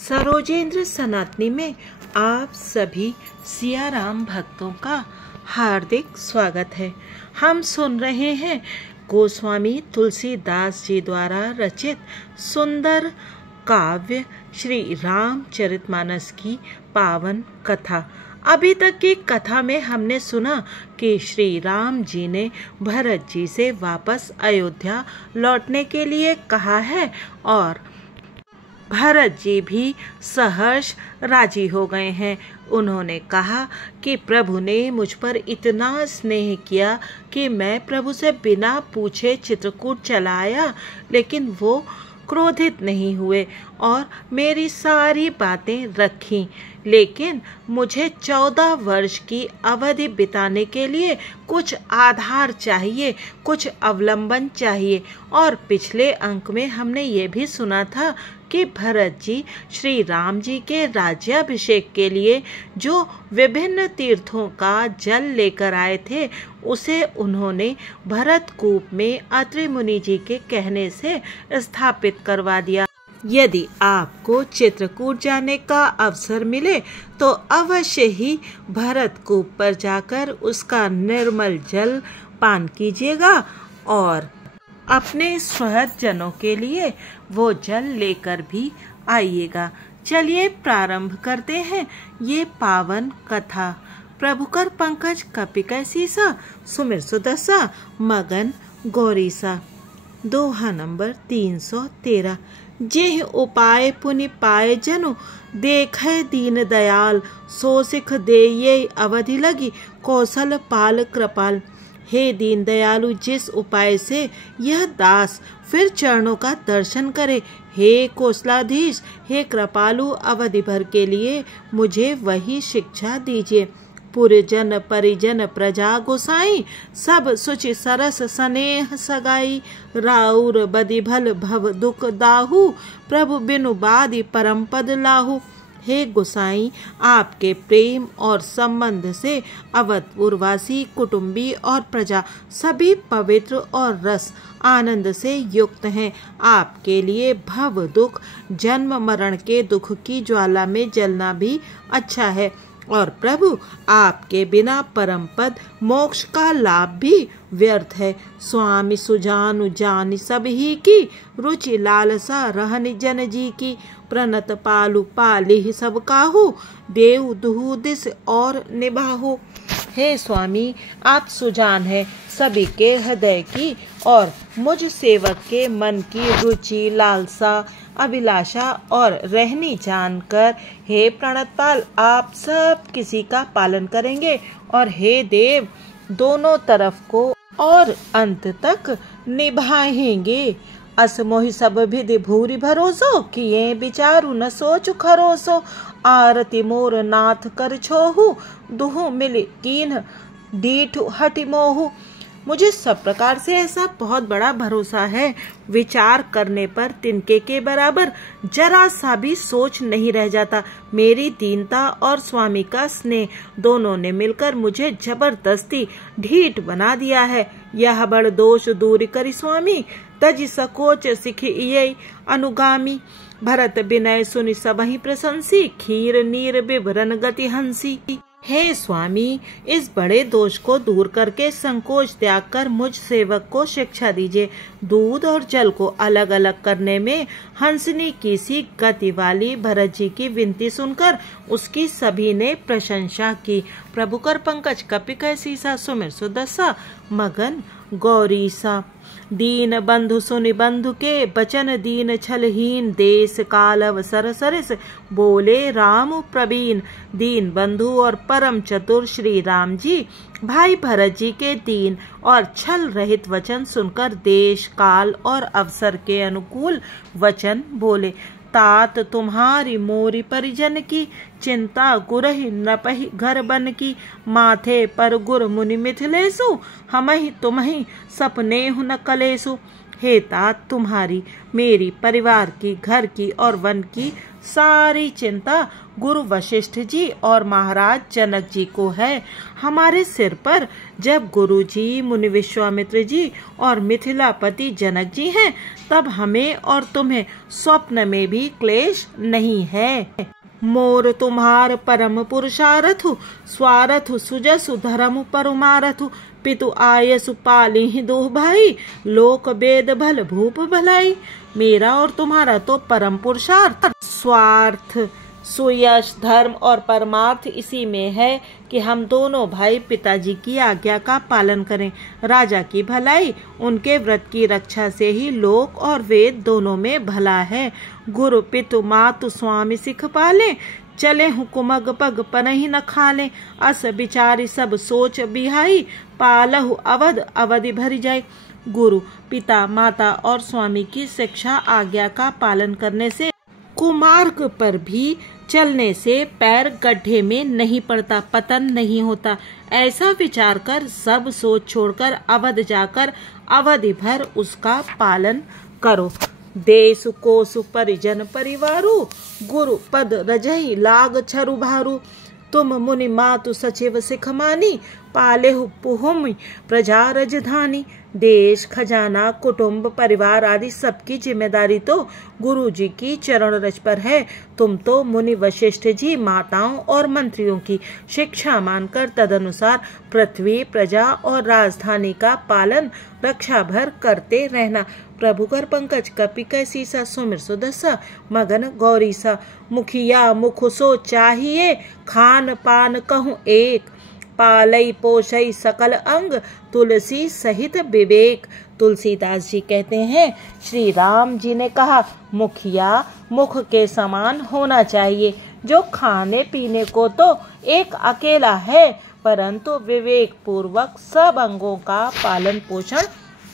सरोजेंद्र सनातनी में आप सभी सियाराम भक्तों का हार्दिक स्वागत है। हम सुन रहे हैं गोस्वामी तुलसीदास जी द्वारा रचित सुंदर काव्य श्री रामचरितमानस की पावन कथा। अभी तक की कथा में हमने सुना कि श्री राम जी ने भरत जी से वापस अयोध्या लौटने के लिए कहा है और भरत जी भी सहर्ष राजी हो गए हैं। उन्होंने कहा कि प्रभु ने मुझ पर इतना स्नेह किया कि मैं प्रभु से बिना पूछे चित्रकूट चलाया, लेकिन वो क्रोधित नहीं हुए और मेरी सारी बातें रखीं। लेकिन मुझे 14 वर्ष की अवधि बिताने के लिए कुछ आधार चाहिए, कुछ अवलंबन चाहिए। और पिछले अंक में हमने ये भी सुना था कि भरत जी श्री राम जी के राज्याभिषेक के लिए जो विभिन्न तीर्थों का जल लेकर आए थे, उसे उन्होंने भरतकूप में अत्रि मुनि जी के कहने से स्थापित करवा दिया। यदि आपको चित्रकूट जाने का अवसर मिले तो अवश्य ही भरतकूप पर जाकर उसका निर्मल जल पान कीजिएगा और अपने स्वजनों के लिए वो जल लेकर भी आइएगा। चलिए प्रारंभ करते हैं ये पावन कथा। प्रभुकर पंकज कपिकै सीसा सुमिर सुदसा मगन गौरीसा। दोहा नंबर 313। जेह उपाय पुनि पाए जनु देखे दीन दयाल, सो सिख देये अवधि लगी कौशल पाल कृपाल। हे दीन दयालु, जिस उपाय से यह दास फिर चरणों का दर्शन करे, हे कौशलाधीश, हे कृपालु, अवधि भर के लिए मुझे वही शिक्षा दीजिए। पुरजन परिजन प्रजा गोसाई, सब सुचि सरस स्नेह सगाई। राउर बदि भल भव दुख दाहू, प्रभु बिनु बादि परम पद लाहू। हे गोसाई, आपके प्रेम और संबंध से अवधपुरवासी कुटुंबी और प्रजा सभी पवित्र और रस आनंद से युक्त हैं। आपके लिए भव दुख, जन्म मरण के दुख की ज्वाला में जलना भी अच्छा है और प्रभु आपके बिना परम पद मोक्ष का लाभ भी व्यर्थ है। स्वामी सुजानु जानि सब ही की, रुचि लालसा रहनि जन जी की। प्रणत पालु पालिहि सब काहू, देव दुहु दिस और निभाहु। हे स्वामी, आप सुजान है सभी के हृदय की और मुझ सेवक के मन की रुचि लालसा अभिलाषा और रहनी जानकर हे प्रणतपाल आप सब किसी का पालन करेंगे और हे देव दोनों तरफ को और अंत तक निभाएंगे। असमोहि सब विधि भूरि भरोसो, किए विचारु न सोच खरोसो। आरती मोर नाथ कर छोहु, दुहु मिल कीन्ह डीठ हटि मोहु। मुझे सब प्रकार से ऐसा बहुत बड़ा भरोसा है, विचार करने पर तिनके के बराबर जरा सा भी सोच नहीं रह जाता। मेरी दीनता और स्वामी का स्नेह दोनों ने मिलकर मुझे जबरदस्ती ढीठ बना दिया है। यह बड़ दोष दूर करी स्वामी, तज सकोच सिख ये अनुगामी। भरत विनय सुनि सबहि प्रशंसी, खीर नीर विवरण गति हंसी। हे स्वामी, इस बड़े दोष को दूर करके संकोच त्याग कर मुझ सेवक को शिक्षा दीजिए। दूध और जल को अलग अलग करने में हंसनी की सी गति वाली भरत जी की विनती सुनकर उसकी सभी ने प्रशंसा की। प्रभुकर पंकज कपिकै सीसा सुमिर सुदसा मगन गौरीसा। दीन बंधु सुनि बंधु के बचन, दीन छलहीन देश काल अवसर सरिस बोले राम प्रवीण। दीन बंधु और परम चतुर श्री राम जी भाई भरत जी के दीन और छल रहित वचन सुनकर देश काल और अवसर के अनुकूल वचन बोले। तात तुम्हारी मोरी परिजन की, चिंता गुरहि नपहि घर बन की। माथे पर गुर मुनि मिथिलेसु, हमहि तुम्हि सपने न कलेसु। हे तात, तुम्हारी, मेरी, परिवार की, घर की और वन की सारी चिंता गुरु वशिष्ठ जी और महाराज जनक जी को है। हमारे सिर पर जब गुरु जी, मुनि विश्वामित्र जी और मिथिलापति जनक जी हैं, तब हमें और तुम्हें स्वप्न में भी क्लेश नहीं है। मोर तुम्हार परम पुरुषारथु, स्वारथु सुजसु धर्म परुमारथु, पितु आयसु पाली दो भाई, लोक वेद भल भूप भलाई। मेरा और तुम्हारा तो परम पुरुषार्थ, स्वार्थ, सुयश, धर्म और परमार्थ इसी में है कि हम दोनों भाई पिताजी की आज्ञा का पालन करें। राजा की भलाई उनके व्रत की रक्षा से ही लोक और वेद दोनों में भला है। गुरु पितु मातु स्वामी सिख पाले, चले हुकुमग पग पनहि न खाले। अस बिचारी सब सोच बिहाई, पालहु अवध अवधि भरी जाए। गुरु, पिता, माता और स्वामी की शिक्षा आज्ञा का पालन करने से, कुमार्ग पर भी चलने से पैर गड्ढे में नहीं पड़ता, पतन नहीं होता। ऐसा विचार कर सब सोच छोड़कर अवध जाकर अवधि भर उसका पालन करो। देश कोसु परिजन परिवारु, गुरु पद रजहि लाग छरु भारू। तुम मुनि मातु सचिव सिख मानी, पालेहु पुहुम प्रजा रजधानी। देश, खजाना, कुटुंब, परिवार आदि सबकी जिम्मेदारी तो गुरु जी की चरण रज पर है। तुम तो मुनि वशिष्ठ जी, माताओं और मंत्रियों की शिक्षा मानकर तदनुसार पृथ्वी, प्रजा और राजधानी का पालन रक्षा भर करते रहना। प्रभु कर पंकज कपि कैसीसा, सुमिर सुदसा मगन गौरीसा। मुखिया मुख सो चाहिए, खान पान कहूँ एक। पालई पोषई सकल अंग, तुलसी सहित विवेक। तुलसीदास जी कहते हैं, श्री राम जी ने कहा, मुखिया मुख के समान होना चाहिए, जो खाने पीने को तो एक अकेला है, परंतु विवेक पूर्वक सब अंगों का पालन पोषण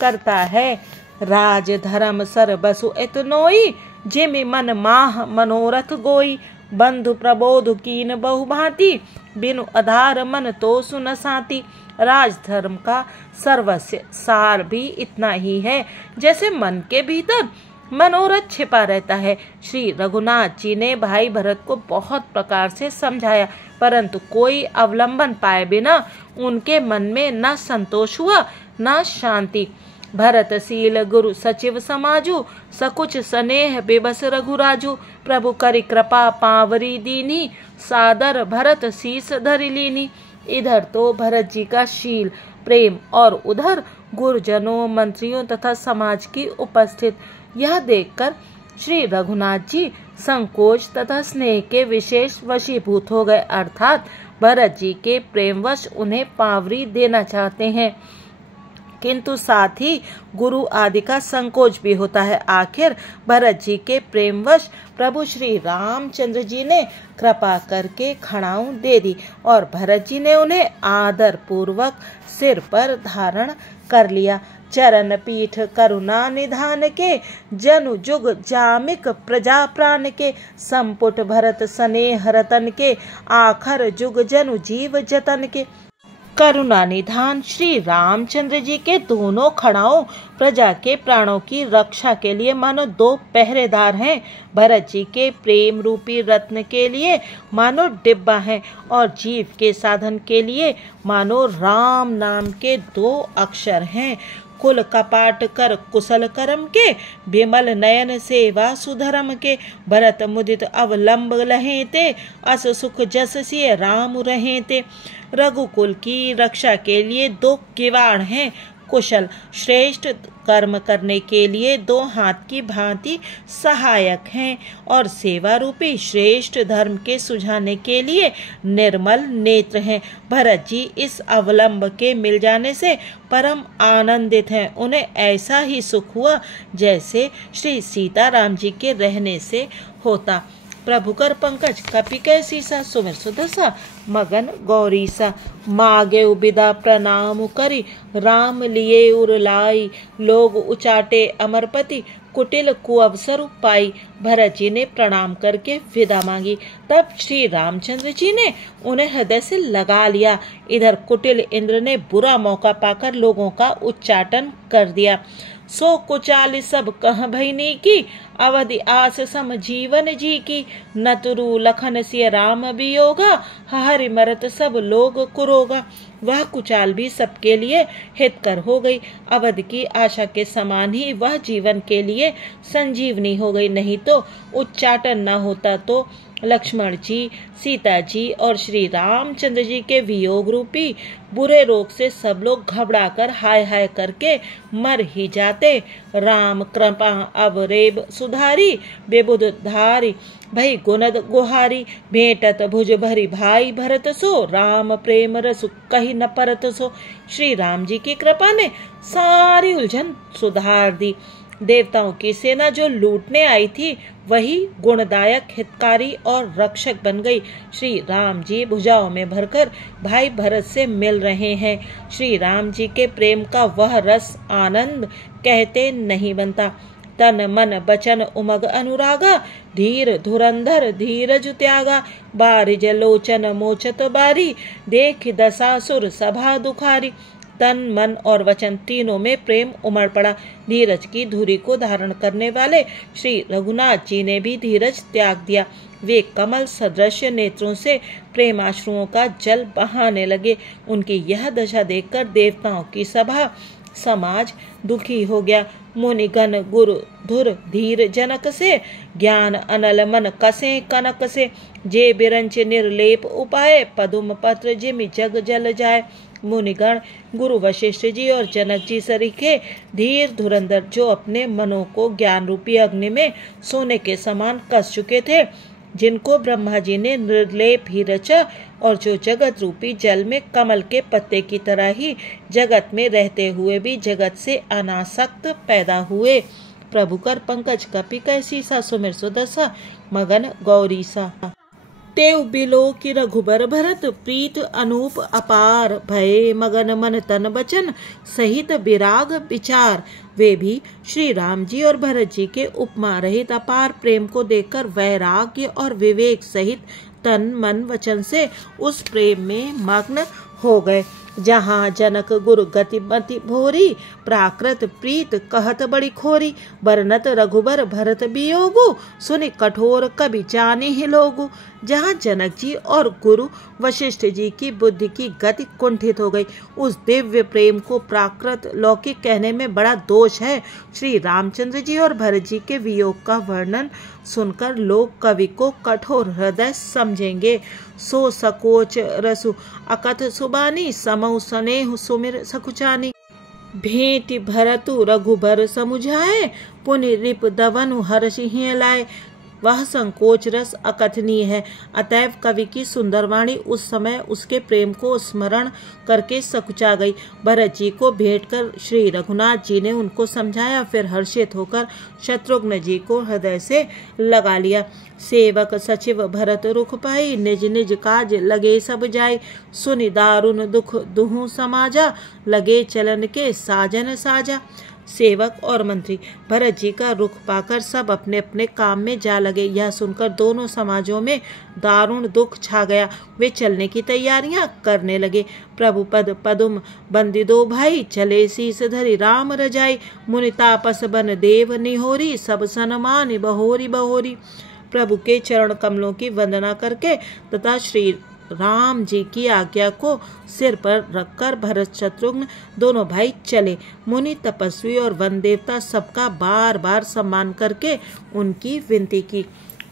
करता है। राज धर्म सर बसु एतनोई, जिमि मन माह मनोरथ गोई। बंधु प्रबोध कीन बहुभांति, बिनु आधार मन तो सुन साती। राजधर्म का सर्वस्व सार भी इतना ही है, जैसे मन के भीतर मनोरथ छिपा रहता है। श्री रघुनाथ जी ने भाई भरत को बहुत प्रकार से समझाया, परंतु कोई अवलंबन पाए बिना उनके मन में न संतोष हुआ न शांति। भरतशील गुरु सचिव समाजु, सकुच स्नेह बेबस रघुराजु। प्रभु करि कृपा पावरी दीनी, सादर भरत शीस धरि लीनी। इधर तो भरत जी का शील, प्रेम और उधर गुरुजनों, मंत्रियों तथा समाज की उपस्थित। यह देखकर श्री रघुनाथ जी संकोच तथा स्नेह के विशेष वशीभूत हो गए, अर्थात भरत जी के प्रेमवश उन्हें पावरी देना चाहते हैं, किंतु साथ ही गुरु आदि का संकोच भी होता है। आखिर भरत जी के प्रेमवश प्रभु श्री रामचंद्र जी ने कृपा करके खड़ाऊं दे दी और भरत जी ने उन्हें आदर पूर्वक सिर पर धारण कर लिया। चरण पीठ करुणा निधान के, जनु जुग जामिक प्रजा प्राण के। संपुट भरत स्नेह रतन के, आखर जुग जनु जीव जतन के। करुणा निधान श्री रामचंद्र जी के दोनों खड़ाओं प्रजा के प्राणों की रक्षा के लिए मानो दो पहरेदार हैं। भरत जी के प्रेम रूपी रत्न के लिए मानो डिब्बा हैं और जीव के साधन के लिए मानो राम नाम के दो अक्षर हैं। कुल कपाट कर कुशल करम के, विमल नयन सेवा सुधर्म के। भरत मुदित अवलंब लहे ते, अस सुख जस सिय राम रहे ते। रघुकुल की रक्षा के लिए दो किवाड़ हैं। कुशल श्रेष्ठ कर्म करने के लिए दो हाथ की भांति सहायक हैं और सेवा रूपी श्रेष्ठ धर्म के सुझाने के लिए निर्मल नेत्र हैं। भरत जी इस अवलंब के मिल जाने से परम आनंदित हैं। उन्हें ऐसा ही सुख हुआ जैसे श्री सीताराम जी के रहने से होता। प्रभु कर पंकज कपि कैसीसा, सुमिर सुदसा मगन गौरीसा। मागे विदा प्रणाम करी, राम लिए उरलाई। लोग उचाटे अमरपति, कुटिल कुअवसर पाई। भरत जी ने प्रणाम करके विदा मांगी, तब श्री रामचंद्र जी ने उन्हें हृदय से लगा लिया। इधर कुटिल इंद्र ने बुरा मौका पाकर लोगों का उच्चाटन कर दिया। सो कुचाल सब कह भईनी की, अवधि आस सम जीवन जी की। नतरु लखन सिय राम वियोगा, हरि मरत सब लोग कुरोगा। वह कुचाल भी सबके लिए हितकर हो गई। अवध की आशा के समान ही वह जीवन के लिए संजीवनी हो गई। नहीं तो उच्चाटन न होता तो लक्ष्मण जी, सीता जी और श्री रामचंद्र जी के वियोग रूपी बुरे रोग से सब लोग घबराकर हाय हाय करके मर ही जाते। राम कृपा अब रेब सुधारी, बेबुध धारी भई गुनद गुहारी। भेंटत भुज भरी भाई भरत सो, राम प्रेम रसु कही न परत सो। श्री राम जी की कृपा ने सारी उलझन सुधार दी। देवताओं की सेना जो लूटने आई थी वही गुणदायक, हितकारी और रक्षक बन गई। श्री राम जी भुजाओं में भरकर भाई भरत से मिल रहे हैं। श्री राम जी के प्रेम का वह रस आनंद कहते नहीं बनता। तन मन बचन उमग अनुरागा, धीर धुरंधर धीरज त्यागा। बारिज लोचन मोचत बारी, देख दशासुर सभा दुखारी। तन मन और वचन तीनों में प्रेम उमड़ पड़ा। धीरज की धुरी को धारण करने वाले श्री रघुनाथ जी ने भी धीरज त्याग दिया। वे कमल सदृश नेत्रों से प्रेमाश्रुओं का जल बहाने लगे। उनकी यह दशा देखकर देवताओं की सभा समाज दुखी हो गया। मुनिगण गुरु धुर धीर जनक से, ज्ञान अनल मन कसे कनक से। जे बिरंच निर्लेप उपाय, पदुम पत्र जिमि जग जल जाए। मुनिगण गुरु वशिष्ठ जी और जनक जी सरीखे धीर धुरंधर, जो अपने मनों को ज्ञान रूपी अग्नि में सोने के समान कस चुके थे, जिनको ब्रह्मा जी ने निर्लेप ही रचा और जो जगत रूपी जल में कमल के पत्ते की तरह ही जगत में रहते हुए भी जगत से अनासक्त पैदा हुए। प्रभु कर पंकज कपि कैसी सा, सुमिर सुदसा मगन गौरी सा। तेव बिलो की रघुबर भरत, प्रीत अनूप अपार। भय मगन मन तन बचन, सहित विराग विचार। वे भी श्री राम जी और भरत जी के उपमा रहित अपार प्रेम को देखकर वैराग्य और विवेक सहित तन मन वचन से उस प्रेम में मग्न हो गए। जहाँ जनक गुरु गति मति भोरी, प्राकृत प्रीत कहत बड़ी खोरी। बरनत रघुबर भरत वियोगु, सुनि कठोर कवि जाने ही लोगु। जहाँ जनक जी और गुरु वशिष्ठ जी की बुद्धि की गति कुंठित हो गई। उस दिव्य प्रेम को प्राकृत लौकिक कहने में बड़ा दोष है। श्री रामचंद्र जी और भरत जी के वियोग का वर्णन सुनकर लोग कवि को कठोर हृदय समझेंगे। सो सकोच रसु अकथ सुबानी, समौ स्नेह सुमिर सकुचानी। भेंट भरतु रघुबर समुझाए, पुनि रिप दवनु हर्षि हिय लाए। वह संकोच रस अकथनीय है। अतएव कवि की सुंदरवाणी उस समय उसके प्रेम को स्मरण करके सकुचा गई। भरत जी को भेंट कर श्री रघुनाथ जी ने उनको समझाया, फिर हर्षित होकर शत्रुघ्न जी को हृदय से लगा लिया। सेवक सचिव भरत रुख पाई, निज निज काज लगे सब जाय। सुनि दारुन दुख दुहु समाजा, लगे चलन के साजन साजा। सेवक और मंत्री भरत जी का रुख पाकर सब अपने अपने काम में जा लगे। यह सुनकर दोनों समाजों में दारुण दुख छा गया। वे चलने की तैयारियां करने लगे। प्रभु पद पदुम बंदी दो भाई, चले शीस धरि राम रजाई। मुनि तापस बन देव निहोरी, सब सनमान बहोरी बहोरी। प्रभु के चरण कमलों की वंदना करके तथा श्री राम जी की आज्ञा को सिर पर रखकर भरत शत्रुघ्न दोनों भाई चले। मुनि तपस्वी और वन देवता सबका बार बार सम्मान करके उनकी विनती की।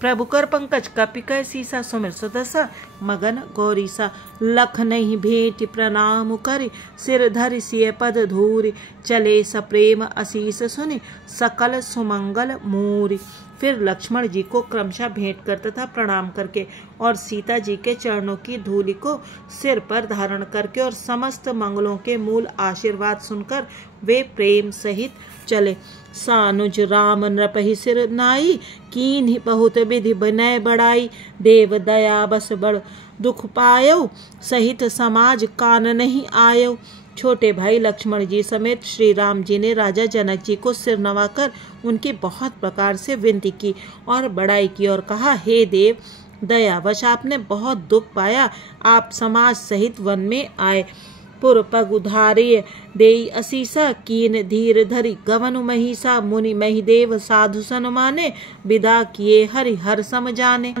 प्रभु कर पंकज कपि कैसी सा, सुमिर सुदसा मगन गौरी सा। लख नहीं भेंट प्रणाम करि, सिर धरि सिय पद धूरि। चले सप्रेम असीस सुनि, सकल सुमंगल मूरि। फिर लक्ष्मण जी को क्रमशः भेंट कर तथा प्रणाम करके और सीता जी के चरणों की धूलि को सिर पर धारण करके और समस्त मंगलों के मूल आशीर्वाद सुनकर वे प्रेम सहित चले। सानुज राम नृपहि सिर नाई, कीन्हि बहुत विधि विनय बढ़ाई। देव दया बस बड़ दुख पायो, सहित समाज कान नहीं आयो। छोटे भाई लक्ष्मण जी समेत श्री राम जी ने राजा जनक जी को सिर नवाकर उनकी बहुत प्रकार से विनती की और बड़ाई की और कहा, हे देव, दयावश आपने बहुत दुख पाया, आप समाज सहित वन में आए। पुर पगुधार्य देई असीसा कीन धीर धरि गवन महिषा मुनि महिदेव साधु सन्माने विदा किए हरि हर सम जाने।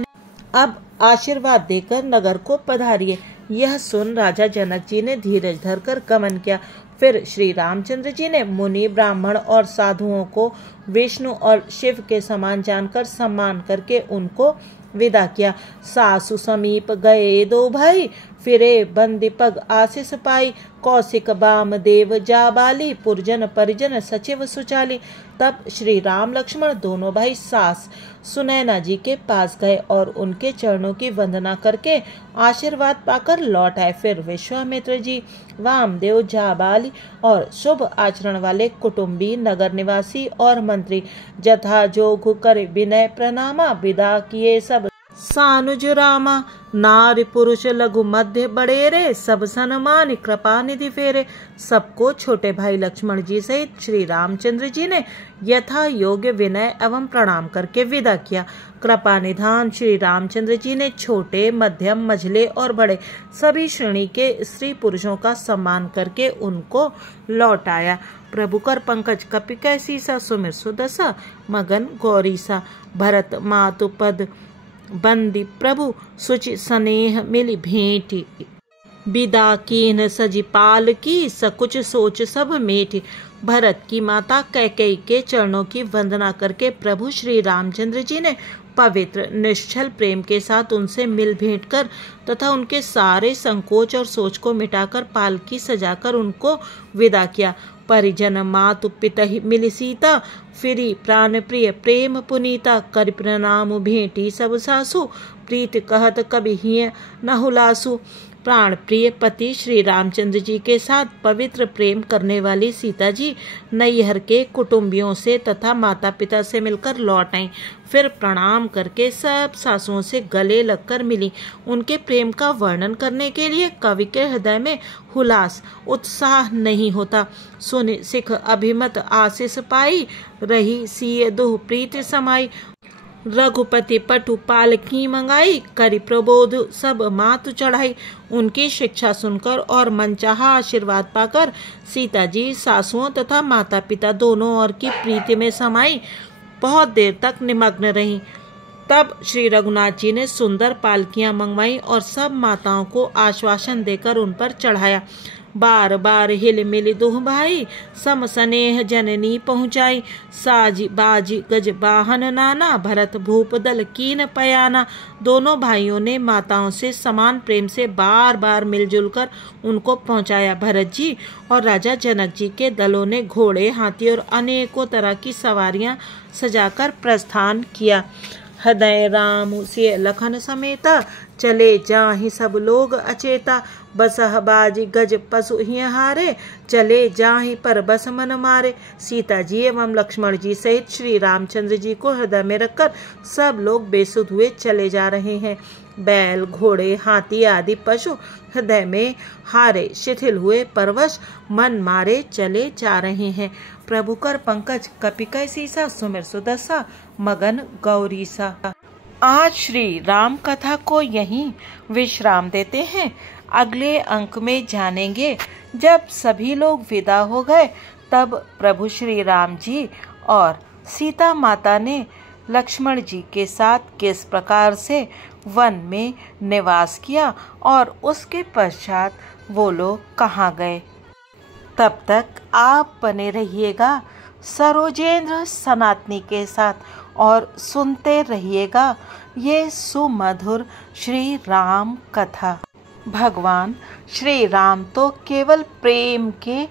अब आशीर्वाद देकर नगर को पधारिए। यह सुन राजा जनक जी ने धीरज धरकर गमन किया। फिर श्री रामचंद्र जी ने मुनि ब्राह्मण और साधुओं को विष्णु और शिव के समान जानकर सम्मान करके उनको विदा किया। सासु समीप गए दो भाई फिरे बंदी पग आशीष पाई। कौशिक बाम देव जाबाली पुरजन परिजन सचिव सुचाली। तब श्री राम लक्ष्मण दोनों भाई सास सुनैना जी के पास गए और उनके चरणों की वंदना करके आशीर्वाद पाकर लौट आए। फिर विश्वामित्र जी वामदेव जाबाली और शुभ आचरण वाले कुटुंबी नगर निवासी और मंत्री जथा जोग कर विनय प्रणामा विदा किए सब सानुज रामा। नारी पुरुष लघु मध्य बड़ेरे सब सन्मान कृपा निधि फेरे। सबको छोटे भाई लक्ष्मण जी सहित श्री रामचंद्र जी ने यथा योग्य विनय एवं प्रणाम करके विदा किया। कृपा निधान श्री रामचंद्र जी ने छोटे मध्यम मझले और बड़े सभी श्रेणी के स्त्री पुरुषों का सम्मान करके उनको लौटाया। प्रभु कर पंकज कपि कैसीसा सुमिर सुदशा मगन गौरीसा। भरत मातु पद बंदी प्रभु सुचि स्नेह मिली भेंटी। विदा कीन सजी पाल की सकुच सोच सब मेटी। भरत की माता कैकेयी के चरणों की वंदना करके प्रभु श्री रामचंद्र जी ने पवित्र निश्चल प्रेम के साथ उनसे मिल भेंट कर तथा उनके सारे संकोच और सोच को मिटाकर पालकी सजाकर उनको विदा किया। परिजन मातु पितहि मिली सीता फिरी प्राण प्रिय प्रेम पुनीता। कर प्रणाम भेंटी सब सासु प्रीत कहत कभी हिय न हुलासु। प्राण प्रिय पति श्री रामचंद्र जी के साथ पवित्र प्रेम करने वाली सीता जी नैहर के कुटुंबियों से तथा माता पिता से मिलकर लौट आई। फिर प्रणाम करके सब सासुओं से गले लगकर मिली। उनके प्रेम का वर्णन करने के लिए कवि के हृदय में हुलास उत्साह नहीं होता। सुन सिख अभिमत आशीष पाई रही सिय दुह प्रीति समाई। रघुपति पटु पालकी मंगाई करी प्रबोध सब मातु चढ़ाई। उनकी शिक्षा सुनकर और मनचाहा आशीर्वाद पाकर सीता जी सासुओं तथा माता पिता दोनों ओर की प्रीति में समाई बहुत देर तक निमग्न रहीं। तब श्री रघुनाथ जी ने सुंदर पालकियां मंगवाई और सब माताओं को आश्वासन देकर उन पर चढ़ाया। बार बार हिल मिल दुह भाई सम स्नेह जननी पहुँचाई। साजी बाजी गज बाहन नाना भरत भूप दल कीन पयाना। दोनों भाइयों ने माताओं से समान प्रेम से बार बार मिलजुल कर उनको पहुँचाया। भरत जी और राजा जनक जी के दलों ने घोड़े हाथी और अनेकों तरह की सवारियां सजाकर प्रस्थान किया। हृदय राम से लखन समेता चले जाहि सब लोग अचेता। बसह बाजी गज पशु हिय हारे चले जाहि पर बस मन मारे। सीता जी एवं लक्ष्मण जी सहित श्री रामचंद्र जी को हृदय में रखकर सब लोग बेसुध हुए चले जा रहे हैं। बैल घोड़े हाथी आदि पशु हृदय में हारे शिथिल हुए परवश मन मारे चले जा रहे हैं। प्रभु कर पंकज कपि कैसीसा सुमिर सुदशा मगन गौरीसा। आज श्री राम कथा को यहीं विश्राम देते हैं। अगले अंक में जानेंगे जब सभी लोग विदा हो गए तब प्रभु श्री राम जी और सीता माता ने लक्ष्मण जी के साथ किस प्रकार से वन में निवास किया और उसके पश्चात वो लोग कहाँ गए। तब तक आप बने रहिएगा सरोजेंद्र सनातनी के साथ और सुनते रहिएगा ये सुमधुर श्री राम कथा। भगवान श्री राम तो केवल प्रेम के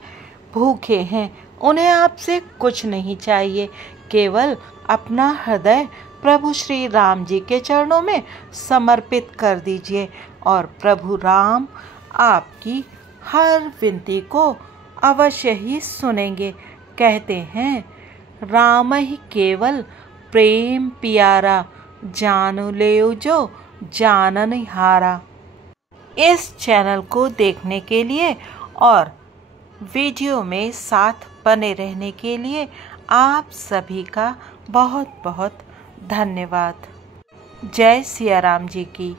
भूखे हैं। उन्हें आपसे कुछ नहीं चाहिए, केवल अपना हृदय प्रभु श्री राम जी के चरणों में समर्पित कर दीजिए और प्रभु राम आपकी हर विनती को अवश्य ही सुनेंगे। कहते हैं राम ही केवल प्रेम प्यारा जान लेओ जो जानन हारा। इस चैनल को देखने के लिए और वीडियो में साथ बने रहने के लिए आप सभी का बहुत बहुत धन्यवाद। जय सिया राम जी की।